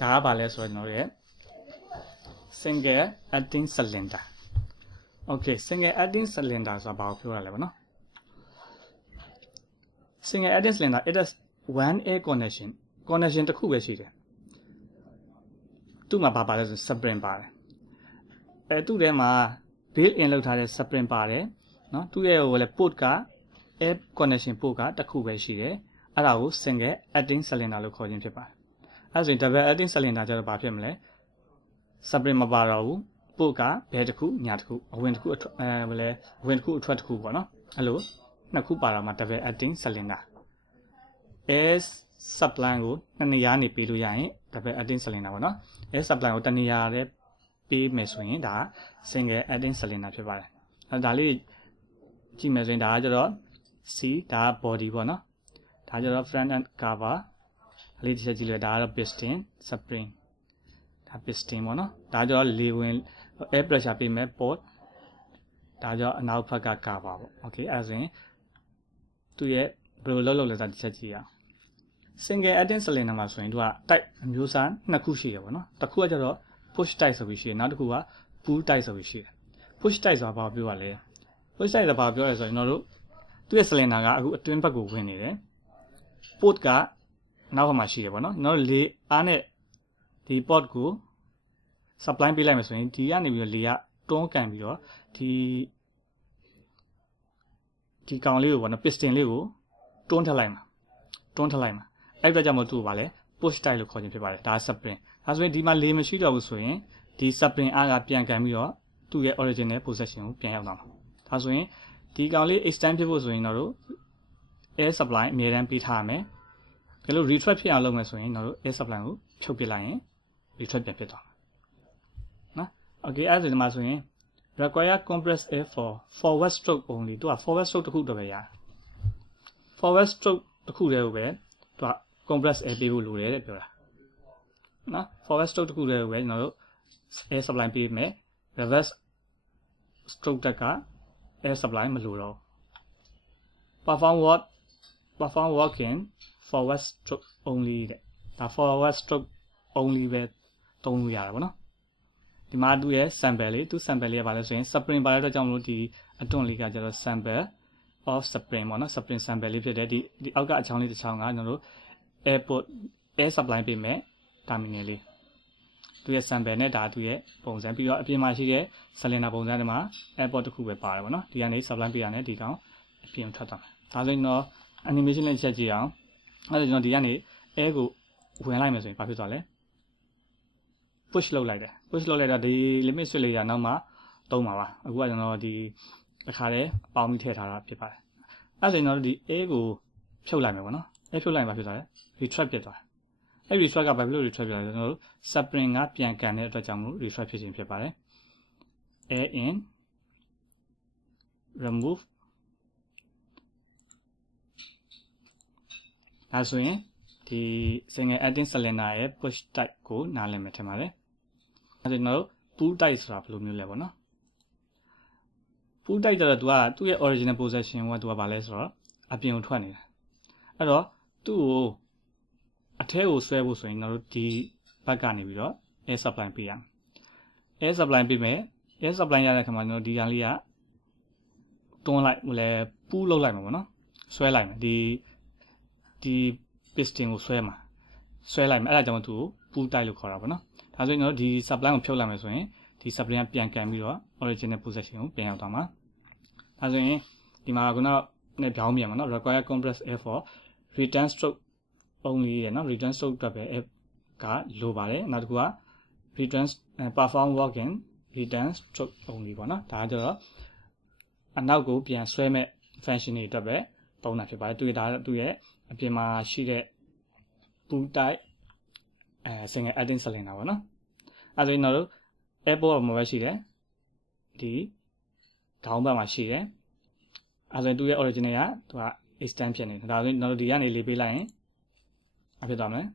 ဒါကဘာလဲဆိုတော့ကျွန်တော်ရဲ့ single acting cylinder okay single acting cylinder ဆိုတာဘာကိုပြောတာလဲပေါ့နော် single acting cylinder it has one air connection တစ်ခုပဲရှိတယ်သူ့မှာဘာပါလဲဆို spring ပါတယ်သူ့ထဲမှာ built in လုပ်ထားတဲ့ spring ပါတယ်နော်သူ့ရဲ့ဟိုလေ port က air connection port ကတစ်ခုပဲရှိတယ်အဲ့ဒါကို single acting cylinder လို့ခေါ်ခြင်းဖြစ်ပါတယ်အဲ့ဆိုရင် double acting cylinder ကျတော့ဘာဖြစ်မလဲ spring မပါတော့ဘူး port ကဘယ်တစ်ခုညာတစ်ခုအဝင်တစ်ခုဟိုလေအဝင်တစ်ခုအထွက်တစ်ခုပေါ့နော်အဲ့လိုနှစ်ခုပါတော့မှ double acting cylinder air supply ကိုနှစ်နေရာနေပေးလို့ရရင် double acting cylinder ပေါ့နော် air supply ကိုတစ်နေရာနဲ့ပေးမယ်ဆိုရင်ဒါ single acting cylinder ဖြစ်ပါတယ်အဲ့ဒါလေးကြည့်မယ်ဆိုရင်ဒါကကျတော့ C ဒါက body ပေါ့နော်ဒါကျတော့ front end cover အလေးတစ်ချက်ကြည့်လို့ဒါကတော့ piston spring ဒါ piston ပေါ့နော်ဒါကျတော့လေဝင် air pressure ပေးမယ် port ဒါကျတော့အနောက်ဘက်က cover ပေါ့ okay အဲ့ဆိုရင်သူရဲ့ဘယ်လိုလုပ်လဲဆိုတာတစ်ချက်ကြည့်ရအောင် single acting cylinder မှာဆိုရင်သူက type အမျိုးအစားနှစ်ခုရှိရပါတော့တစ်ခုကကျတော့ push type ဆိုပြီးရှိတယ်နောက်တစ်ခုက pull type ဆိုပြီးရှိတယ် push type ဆိုတာဘာပြောရလဲ push type ဆိုတာဘာပြောလဲဆိုရင်ကျွန်တော်တို့သူ့ရဲ့ cylinder ကအခုအတွင်းဘက်ကိုဝင်နေတယ် port ကနောက်ဘက်မှာရှိတယ်ပေါ့နော်ကျွန်တော်တို့လေအားနဲ့ဒီ port ကို supply ပေးလိုက်မယ်ဆိုရင်ဒီကနေပြီးတော့လေကတွန်းကန်ပြီးတော့ဒီကောင်လေးကိုပေါ့နော် piston လေးကိုတွန်းထလိုက်မှာအဲ့ဒါကြောင့်မို့သူ့ကိုဗာလဲ push type လို့ခေါ်ခြင်းဖြစ်ပါတယ်ဒါ spring ဒါဆိုရင်ဒီမှာလေမရှိတော့ဘူးဆိုရင်ဒီ spring အားကပြန်ကန်ပြီးတော့သူ့ရဲ့ original position ကိုပြန်ရောက်သွားမှာဒါဆိုရင်ဒီကောင်လေး extend ဖြစ်ဖို့ဆိုရင်တော့ air supply အမြဲတမ်းပေးထားရမယ်ဒါလို့ retract ဖြစ်အောင်လုပ်မယ်ဆိုရင်တော့ air supply ကိုဖြုတ်ပစ်လိုက်ရင် retract ပြန်ဖြစ်သွားမှာနော် okay အဲ့ဒါဒီမှာဆိုရင် require compressed air for forward stroke only သူက forward stroke တစ်ခုတော့ပဲရတယ် forward stroke တစ်ခုတည်းကိုပဲသူက compressed air ပေးဖို့လိုတယ်တဲ့ပြောတာနော် forward stroke တစ်ခုတည်းကိုပဲကျွန်တော်တို့ air supply ပေးမယ် reverse stroke တက်က air supply မလိုတော့ perform work in forward stroke only တဲ့ဒါ forward stroke only ပဲသုံးလို့ရတာပေါ့နော်ဒီမှာသူ့ရဲ့ sample လေးသူ sample လေးကဘာလဲဆိုရင် spring ပါတဲ့အတွက်ကြောင့်မလို့ဒီအတွန်းလေးကကျတော့ sample of spring ပေါ့နော် spring sample လေးဖြစ်တယ်ဒီအောက်ကအချောင်းလေးတစ်ချောင်းကကျွန်တော်တို့ air supply ပေးမယ် terminal လေးသူရဲ့ sample နဲ့ဒါသူရဲ့ပုံစံပြီးတော့အပြင်မှာရှိတဲ့ cylinder ပုံစံတွေမှာ airport တစ်ခုပဲပါတယ်ပေါ့နော်ဒီကနေ supply ပေးရတယ်ဒီကောင်အပြင်ထွက်သွားမယ်ဒါဆိုရင်တော့ animation လေးချက်ကြည့်အောင်အဲ့ဒါကျွန်တော်ဒီကနေ air ကိုဝင်လိုက်မယ်ဆိုရင်ဘာဖြစ်သွားလဲ push လုပ်လိုက်တယ် push လုပ်လိုက်တော့ဒီ limit switch လေးကနောက်မှသုံးပါပါအခုကကျွန်တော်ဒီတစ်ခါတည်းပေါင်းပြီးထည့်ထားတာဖြစ်ပါတယ်အဲ့ဒါဆိုရင်တော့ဒီ air ကိုဖြုတ်လိုက်မယ်ပေါ့နော် air ဖြုတ်လိုက်ရင်ဘာဖြစ်သွားလဲ retract ဖြစ်သွားတယ်အဲ့ retract ကဘာဖြစ်လို့ retract ဖြစ်လဲကျွန်တော်တို့ spring ကပြန်ကန်တဲ့အတွက်ကြောင့်မို့ retract ဖြစ်ခြင်းဖြစ်ပါတယ် air in remove ဒါဆိုရင်ဒီ single acting cylinder ရဲ့ push type ကိုနားလည်မယ်ထင်ပါတယ်အဲ့ဒါကျွန်တော်တို့ pull type ဆိုတာဘယ်လိုမျိုးလဲပေါ့နော် pull type ကျတော့သူကသူ့ရဲ့ original position ကသူကဘာလဲဆိုတော့အပြင်ကိုထွက်နေတာအဲ့တော့သူ့ကိုအထဲကိုဆွဲဖို့ဆိုရင်ကျွန်တော်တို့ဒီဘက်ကနေပြီးတော့ air supply ပေးရမယ် air supply ပေးမယ် air supply ရတဲ့ခါမှာကျွန်တော်ဒီကောင်လေးကတွန်းလိုက်ဟိုလဲ pull လုပ်လိုက်မှာပေါ့နော်ဆွဲလိုက်မယ်ဒီ piston ကိုဆွဲလိုက်မယ်အဲ့ဒါကြောင့်သူ့ကို pull type လို့ခေါ်တာပေါ့နော်ဒါဆိုရင်ကျွန်တော်ဒီ supply ကိုဖြုတ်လိုက်မယ်ဆိုရင်ဒီ supply ကပြန်ကန်ပြီးတော့ original position ကိုပြန်ရောက်သွားမှာဒါဆိုရင်ဒီမှာခုနနဲ့ပြောင်းပြန်မှာနော် require compressed air for return stroke only ရနော် return stroke အတွက်ပဲ air ကလိုပါတယ်နောက်တစ်ခုက return perform work in return stroke only ပေါ့နော်ဒါကကျတော့အနောက်ကိုပြန်ဆွဲမဲ့ function တွေအတွက်ပဲသုံးတာဖြစ်ပါတယ်သူရဲ့အပြင်မှာရှိတဲ့ pull type single acting cylinder ပေါ့နော်အဲဆိုရင်တော့ airport မှာပဲရှိတယ်ဒီခေါင်းဘက်မှာရှိတယ်အဲဆိုရင်သူရဲ့ original ကသူက extend ဖြစ်နေတယ်ဒါဆိုရင်ကျွန်တော်တို့ဒီကနေလေးပေးလိုက်ရင်အဖြစ်သွားမယ်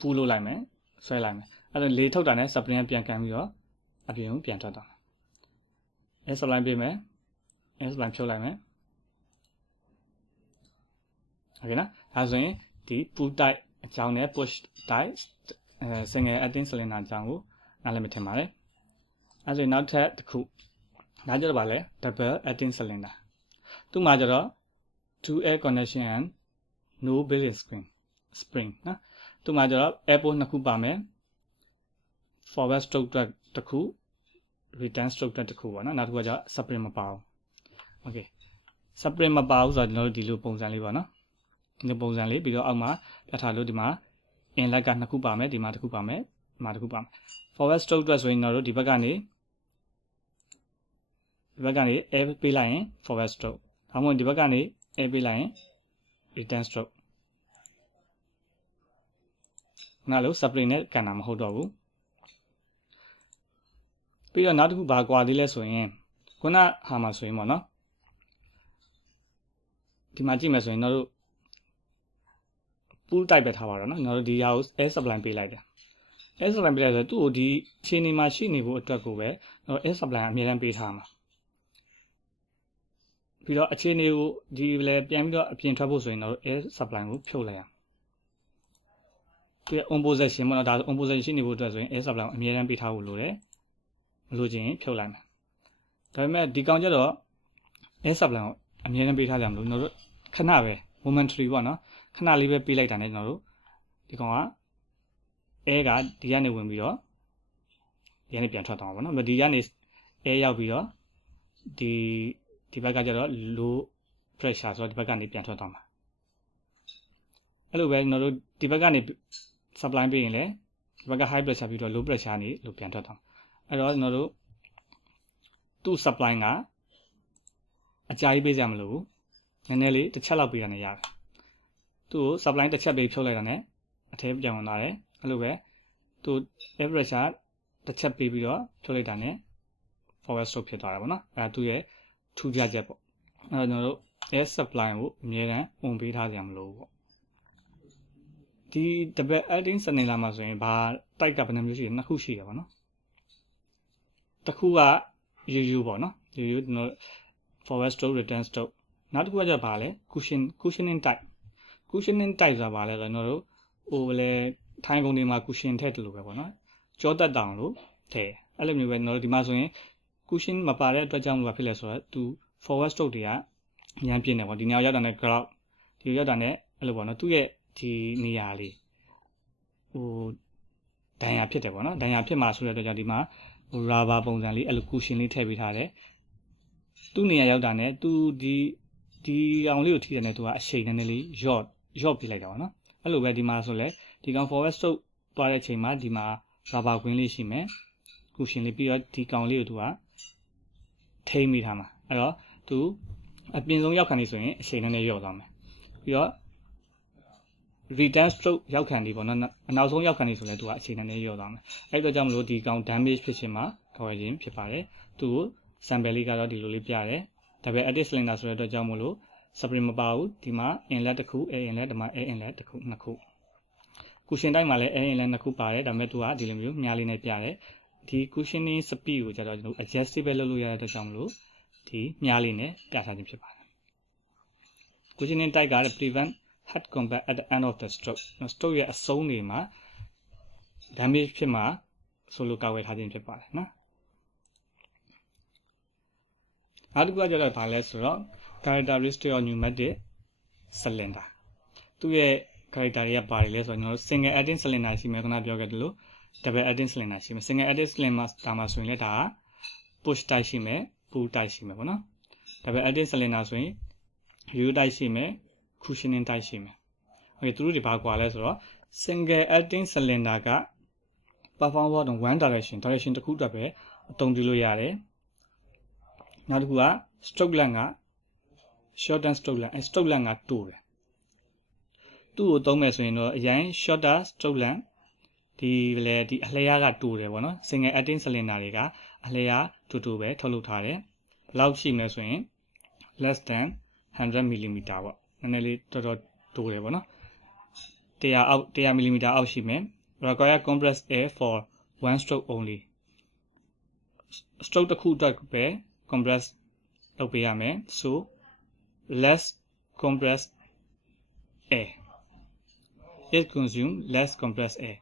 pull လုပ်လိုက်မယ်ဆွဲလိုက်မယ်အဲဆိုလေထုတ်တာနဲ့ spring ကပြန်ကန်ပြီးတော့အပြင်ကိုပြန်ထွက်သွားမယ် air supply ပေးမယ် air supply ဖြုတ်လိုက်မယ်โอเคနော်ဒါဆိုရင်ဒီ pull type အကြောင်းနဲ့ push type single acting cylinder ကြောင့်ကိုနားလည်မထင်ပါနဲ့အဲဆိုနောက်ထပ်တစ်ခုဒါကြတော့ဗာလဲ double acting cylinder သူ့မှာကြတော့ two air connection and no built-in spring နော်သူ့မှာကြတော့ air port နှစ်ခုပါမယ် forward stroke တစ်ခု return stroke တစ်ခုပေါ့နော်နောက်တစ်ခုကကြတော့ spring မပါဘူး okay spring မပါဘူးဆိုတော့ကျွန်တော်တို့ဒီလိုပုံစံလေးပေါ့နော်ဒီလိုပုံစံလေးပြီးတော့အောက်မှာပြထားလို့ဒီမှာ inlet ကနှစ်ခုပါမယ်ဒီမှာတစ်ခုပါမယ်ဒီမှာတစ်ခုပါမယ် forward stroke အတွက်ဆိုရင်ကျွန်တော်တို့ဒီဘက်ကနေ air ပေးလိုက်ရင် forward stroke ဒါမှမဟုတ်ဒီဘက်ကနေ air ပေးလိုက်ရင် return stroke နောက်လို့ spring နဲ့ကန်တာမဟုတ်တော့ဘူးပြီးတော့နောက်တစ်ခုဘာကွာသေးလဲဆိုရင်ခုနဟာမှာဆိုရင်ပေါ့နော်ဒီမှာကြည့်မယ်ဆိုရင်ကျွန်တော်တို့ pool type ပဲထားပါတော့နော်ကျွန်တော်တို့ဒီဟာကို air supply ပေးလိုက်တယ် air supply ပေးလိုက်ဆိုတော့သူ့ကိုဒီအခြေအနေမှာရှိနေဖို့အတွက်ကိုပဲကျွန်တော် air supply အမြဲတမ်းပေးထားမှာပြီးတော့အခြေအနေကိုဒီလေပြန်ပြီးတော့အပြင်ထွက်ဖို့ဆိုရင်တော့ air supply ကိုဖြုတ်လိုက်ရအောင်ဒီ on position ပေါ့နော်ဒါ on position ရှိနေဖို့အတွက်ဆိုရင် air supply ကိုအမြဲတမ်းပေးထားဖို့လိုတယ်မလို့ချင်းဖြုတ်လိုက်မယ်ဒါပေမဲ့ဒီကောင်ကျတော့ air supply ကိုအမြဲတမ်းပေးထားကြမလို့ကျွန်တော်တို့ခဏပဲ momentary ပေါ့နော်ခဏလေးပဲပေးလိုက်တာနဲ့ကျွန်တော်တို့ဒီကောင်က air ကဒီကနေဝင်ပြီးတော့ဒီကနေပြန်ထွက်သွားမှာပေါ့နော်ဒီကနေ air ရောက်ပြီးတော့ဒီဘက်ကကျတော့ low pressure ဆိုတော့ဒီဘက်ကနေပြန်ထွက်သွားမှာအဲ့လိုပဲကျွန်တော်တို့ဒီဘက်ကနေ supply ပေးရင်လည်းဒီဘက်က high pressure ပြီးတော့ low pressure နေလို့ပြန်ထွက်သွားအဲ့တော့ကျွန်တော်တို့သူ့ supply ကအကြာကြီးပေးကြမလို့နည်းနည်းလေးတစ်ချက်လောက်ပေးတာနဲ့ရတယ်သူ့ကို supply တစ်ချက်ပေးဖြုတ်လိုက်တာနဲ့အထဲပြန်ဝင်သွားတယ်အဲ့လိုပဲသူ air pressure တစ်ချက်ပေးပြီးတော့ဖြုတ်လိုက်တာနဲ့ forward stroke ဖြစ်သွားတာပေါ့နော်အဲ့ဒါသူ့ရဲ့ထူးခြားချက်ပေါ့အဲ့တော့ကျွန်တော်တို့ air supply ကိုအမြဲတမ်း on ပေးထားကြမလို့ပေါ့ဒီ double acting cylinder မှာဆိုရင်ဘာ type ကဘယ်နှမျိုးရှိလဲနှစ်ခုရှိတယ်ပေါ့နော်တစ်ခုက UU ပေါ့နော် UU ကျွန်တော် forward stroke return stroke နောက်တစ်ခုကကျတော့ဘာလဲ cushioning type ဆိုတာဘာလဲဆိုတော့ကျွန်တော်တို့ဟိုလေထိုင်းကုန်တွေမှာ cushion ထည့်တယ်လို့ပဲပေါ့နော်ကြောတက်တောင်လို့ထည့်အဲ့လိုမျိုးပဲကျွန်တော်တို့ဒီမှာဆိုရင် cushion မပါတဲ့အတွက်ကြောင့်လို့ဖြစ်လဲဆိုတော့သူ forward stroke တွေကညံပြင်းနေပေါ့ဒီနေရာရောက်တာနဲ့ ground ဒီရောက်တာနဲ့အဲ့လိုပေါ့နော်သူ့ရဲ့ဒီနေရာလေးဟိုဒဏ်ရာဖြစ်တယ်ပေါ့နော်ဒဏ်ရာဖြစ်မှာဆိုတဲ့အတွက်ကြောင့်ဒီမှာrubber ပုံစံလေးအဲ့လို cushion လေးထည့်ပေးထားတယ်သူ့နေရာရောက်တာနဲ့သူဒီအောင်လေးကိုထိတယ်နဲ့သူကအရှိန်နည်းနည်းလေးရော့ပြလိုက်တာပေါ့နော်အဲ့လိုပဲဒီမှာဆိုလဲဒီကောင် forward stroke သွားတဲ့အချိန်မှာဒီမှာ rubber ကွင်းလေးရှိမယ် cushion လေးပြီးတော့ဒီကောင်လေးကိုသူကထိမ့်မိထားမှာအဲ့တော့သူအပြင်ဆုံးရောက်ခံနေဆိုရင်အရှိန်နည်းနည်းရော့သွားမယ်ပြီးတော့ return stroke ရောက်ခံနေပေါ့နော်အနောက်ဆုံးရောက်ခံနေဆိုလဲသူကအချိန်နဲ့ရော့သွားမယ်အဲ့တော့ကြောင့်မလို့ဒီကောင် damage ဖြစ်ခြင်းမှာခေါ်ရင်ဖြစ်ပါတယ်သူကို sample လေးကတော့ဒီလိုလေးပြတယ်ဒါပေမဲ့ active cylinder ဆိုတဲ့အတွက်ကြောင့်မလို့ spring မပါဘူးဒီမှာ inlet တစ်ခု air inlet ဒီမှာ air inlet တစ်ခုနှစ်ခု cushion တိုင်းမှာလည်း air inlet နှစ်ခုပါတယ်ဒါပေမဲ့သူကဒီလိုမျိုးမြားလေးနဲ့ပြတယ်ဒီ cushioning speed ကိုကျတော့ကျွန်တော် adjustable လုပ်လို့ရတဲ့အတွက်ကြောင့်မလို့ဒီမြားလေးနဲ့ပြထားခြင်းဖြစ်ပါတယ် cushioning type က prevent head combat at the end of the stroke stroke ရဲ့အဆုံးတွေမှာ damage ဖြစ်မှာဆိုလို့ကာဝယ်ထားခြင်းဖြစ်ပါတယ်နော်နောက်တစ်ခုကကျတော့ဘာလဲဆိုတော့ characteristic of pneumatic cylinder သူ့ရဲ့ character တွေကဘာတွေလဲဆိုတော့ကျွန်တော်တို့ single acting cylinder ရှိမယ်ခုနပြောခဲ့တယ်လို့ double acting cylinder ရှိမယ် single acting cylinder ဒါမှဆိုရင်လည်းဒါက push type ရှိမယ် pull type ရှိမယ်ပေါ့နော် double acting cylinder ဆိုရင် U type ရှိမယ်cushioning type ရှိမယ်။ Okay သူတို့တွေဘာကွာလဲဆိုတော့ single acting cylinder က perform work on one direction တစ်ခုအတွက်ပဲအသုံးပြုလို့ရတယ်။နောက်တစ်ခုက stroke length က shorten stroke length stroke length ကတိုးတယ်။သူ့ကိုသုံးမယ်ဆိုရင်တော့အရင် shorter stroke length ဒီအလျားကတိုးတယ်ပေါ့နော်။ single acting cylinder တွေကအလျားတိုးပဲထုတ်လုပ်ထားတယ်။ဘယ်လောက်ရှိမလဲဆိုရင် less than 100 mm ပေါ့နည်းနည်းလေးတော်တော်တိုးတယ်ပေါ့နော်100 mm အောက်ရှိမယ် require compressed air for one stroke only stroke တစ်ခုအတွက်ပဲ compress လုပ်ပေးရမယ် so less compressed air it consume less compressed air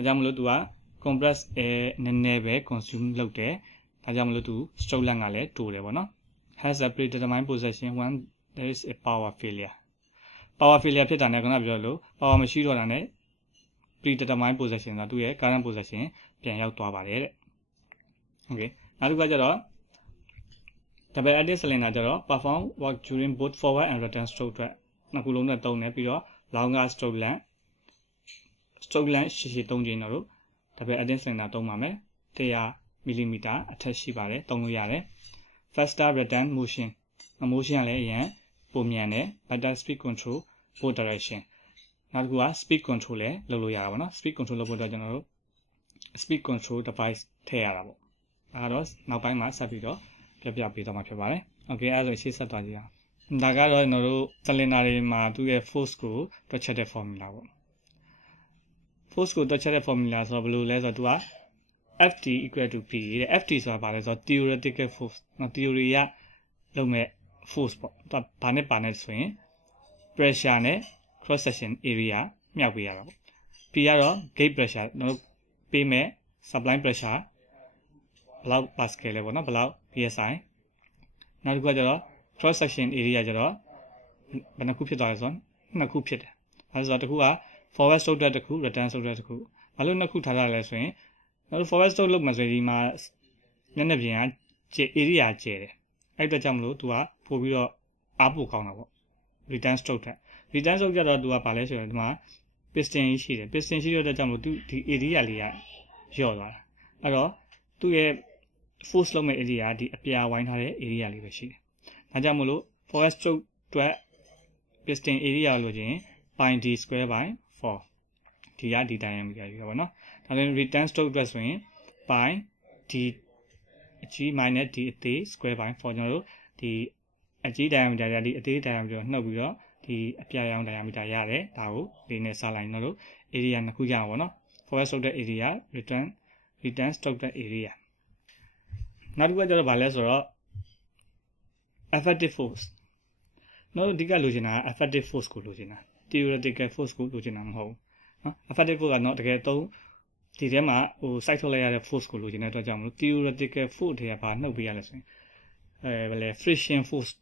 ဒါကြောင့်မလို့သူက compress air နည်းနည်းပဲ consume လုပ်တယ်ဒါကြောင့်မလို့သူ stroke length ကလည်းတိုးတယ်ပေါ့နော် has a predetermined position when there is a power failure ဖြစ်တာနဲ့ခုနပြောလို့ power မရှိတော့တာနဲ့ predetermined position ဆိုတာသူ့ရဲ့ current position ပြန်ရောက်သွားပါတယ်တဲ့ okay နောက်တစ်ခါကျတော့ double acting cylinder ကျတော့ perform work during both forward and return stroke အတွက်နှစ်ခုလုံးနဲ့သုံးတယ်ပြီးတော့ longer stroke length ရှိသုံးခြင်းတော့ double acting cylinder သုံးပါမယ်100 mm အထက်ရှိပါတယ်သုံးလို့ရတယ် faster return motion ကလည်းအရင်ပိုမြန်တယ် better speed control both direction နောက်တစ်ခုက speed control လည်းလုပ်လို့ရတာပေါ့နော် speed control လုပ်ဖို့အတွက်ကျွန်တော်တို့ speed control device ထည့်ရတာပေါ့ဒါတော့နောက်ပိုင်းမှာဆက်ပြီးတော့ပြပေးတော့မှာဖြစ်ပါတယ် okay အဲ့ဒါဆိုရှေ့ဆက်သွားကြည့်အောင်ဒါကတော့ကျွန်တော်တို့ cylinder တွေမှာသူ့ရဲ့ force ကိုတွက်ချက်တဲ့ formula ပေါ့ force ကိုတွက်ချက်တဲ့ formula ဆိုတော့ဘယ်လိုလဲဆိုတော့သူက FT equal to P တဲ့ FT ဆိုတာဘာလဲဆိုတော့ theoretical force နော် theory ရလုပ်မဲ့ force ပေါ့သူကဘာနဲ့ပါနေဆိုရင် pressure နဲ့ cross section area မြောက်ပေးရတာပေါ့ P ကတော့ gate pressure တို့ပေးမဲ့ supply pressure ဘယ်လောက် pascal လဲပေါ့နော်ဘယ်လောက် psi နောက်တစ်ခုကကျတော့ cross section area ကျတော့ဘယ်နှခုဖြစ်သွားလဲဆိုတော့နှစ်ခုဖြစ်တယ်အဲဆိုတော့တစ်ခုက forward stroke တစ်ခု return stroke တစ်ခုဘာလို့နှစ်ခုထားထားလဲဆိုရင်နောက် forward stroke လုပ်မှဆိုရင်ဒီမှာမျက်နှာပြင်ကarea ကျဲတယ်အဲ့အတွက်ကြောင့်မလို့သူကပို့ပြီးတော့အားပို့ကောင်းတာပေါ့ return stroke တဲ့ return stroke ကျတော့သူကဘာလဲဆိုတော့ဒီမှာ piston ရှိတယ် piston ရှိတဲ့အတွက်ကြောင့်မလို့သူဒီ area လေးကလျော့သွားတာအဲ့တော့သူ့ရဲ့ force လုပ်မဲ့ area ဒီအပြာဝိုင်းထားတဲ့ area လေးပဲရှိတယ်ဒါကြောင့်မလို့ forward stroke အတွက် piston area လို့ချင်း pi d square by 4ဒီကဒီ diameter ကြီးပေါ့နော်ဒါဆိုရင် return stroke အတွက်ဆိုရင် pi d အကြီး minus d အသေး square by 4ကျွန်တော်တို့ဒီအကြီး diameter ရဒီအသေး diameter ကိုနှုတ်ပြီးတော့ဒီအပြာရောင် diameter ရတယ်ဒါကိုလေးနဲ့စားလိုက်ကျွန်တော်တို့ area နှစ်ခုရအောင်ပေါ့နော် forward stroke တဲ့ area return stroke တဲ့ area နောက်တစ်ခုကကျတော့ဗာလဲဆိုတော့ effective force နော်ဒီကလိုချင်တာ effective force ကိုလိုချင်တာ theoretical force ကိုလိုချင်တာမဟုတ်ဘူးနော် effective force ကတော့တကယ်သုံးဒီထဲမှာဟို site ထုတ်လိုက်ရတဲ့ force ကိုလိုချင်တဲ့အတွက်ကြောင့်မလို့ theoretical force တွေကဘာနှုတ်ပေးရလဲဆိုရင်ဗာလဲ friction force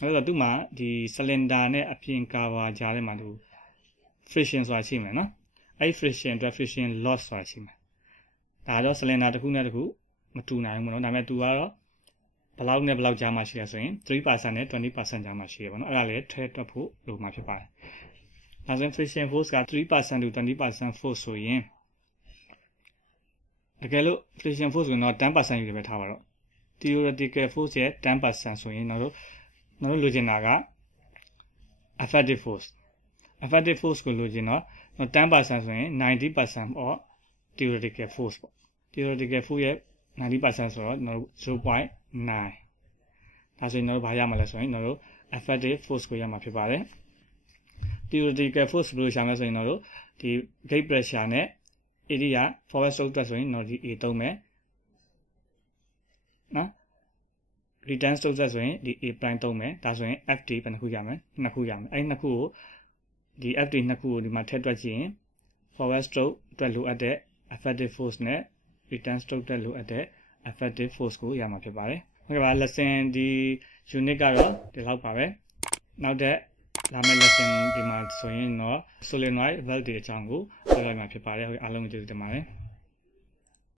အဲ့တော့သူ့မှာဒီ cylinder နဲ့အပြင် cover ကြားထဲမှာသူ friction ဆိုတာရှိမယ်နော်အဲ့ friction အတွက် friction loss ဆိုတာရှိမယ်ဒါတော့ cylinder တစ်ခုနဲ့တစ်ခုမတူနိုင်ဘူးပေါ့နော်ဒါပေမဲ့သူကတော့ဘယ်လောက်နဲ့ဘယ်လောက်ကြားမှာရှိလဲဆိုရင် 3% နဲ့ 20% ကြားမှာရှိရပါတော့အဲ့ဒါလည်းထည့်တွက်ဖို့လိုမှာဖြစ်ပါတယ်ဒါဆိုရင် friction force က 3% to 20% force ဆိုရင်တကယ်လို့ friction force ကိုတော့ 10% ယူတယ်ပဲထားပါတော့ theoretical force ရဲ့ 10% ဆိုရင်တော့လိုချင်တာက effective force ကိုလိုချင်တော့ 10% ဆိုရင် 90% of theoretical force ပေါ့ theoretical force ရဲ့ 90%ဆိုတော့ 0.9 ဒါဆိုရင်တော့ဘာရမှာလဲဆိုရင်တော့ effective force ကိုရမှာဖြစ်ပါတယ် theoretical force ဘယ်လိုရှာမလဲဆိုရင်တော့ဒီ gate pressure နဲ့ area forward stroke အတွက်ဆိုရင်တော့ဒီ A သုံးမယ်နော် return stroke အတွက်ဆိုရင်ဒီ A prime သုံးမယ်ဒါဆိုရင် FT ဘယ်နှခုရမလဲနှစ်ခုရမယ်အဲ့နှစ်ခုကိုဒီ FT နှစ်ခုကိုဒီမှာထည့်တွက်ကြည့်ရင် forward stroke အတွက်လိုအပ်တဲ့ effective force နဲ့ return stroke အတွက်လိုအပ်တဲ့ effective force ကိုရမှာဖြစ်ပါတယ်ဟုတ်ကဲ့ပါ lesson ဒီ unit ကတော့ဒီလောက်ပါပဲနောက်တဲ့လာမယ့် lesson ဒီမှာဆိုရင်တော့ solenoid valve တွေအကြောင်းကိုပြောပြမှာဖြစ်ပါတယ်ဟုတ်ကဲ့အားလုံးကျေးဇူးတင်ပါတယ်